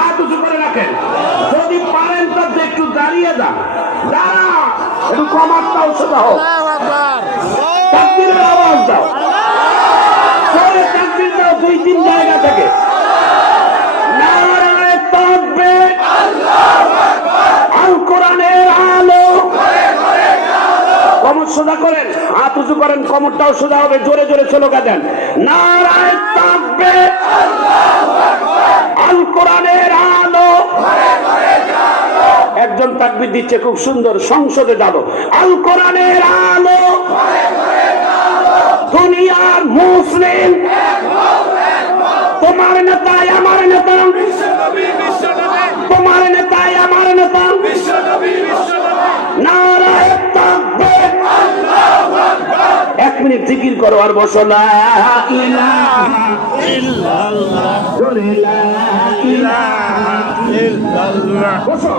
হাত উঁচু করে রাখেন, যদি পারেন তো একটু দাঁড়িয়ে যান, দাঁড়া একটু কমারটাও সোজা হোক, তাকবীরের আওয়াজ দাও, পরে তাকবীর দাও 2-3 জায়গা থেকে। নারায়ে তাকবীর, আল কোরআনের আলো। কমর সোজা করেন, হাত উঁচু করেন, কমরটাও সোজা হবে, জোরে জোরে স্লোগান দেন, নারায়ে তাকবীর, আল কোরআনের আলো। একজন তাকবীর দিচ্ছে, খুব সুন্দর, সংসদে যাব, আল কোরআনের আলো, দুনিয়ার মুসলিম, তোমার নেতাই আমার নেতা, তোমার নেতাই আমার নেতা, নারায়ে তাকবীর। 1 মিনিট জিকির করো আর বসো, লা ইলাহা ইল্লাল্লাহ, লা ইলাহা ইল্লাল্লাহ, বসো।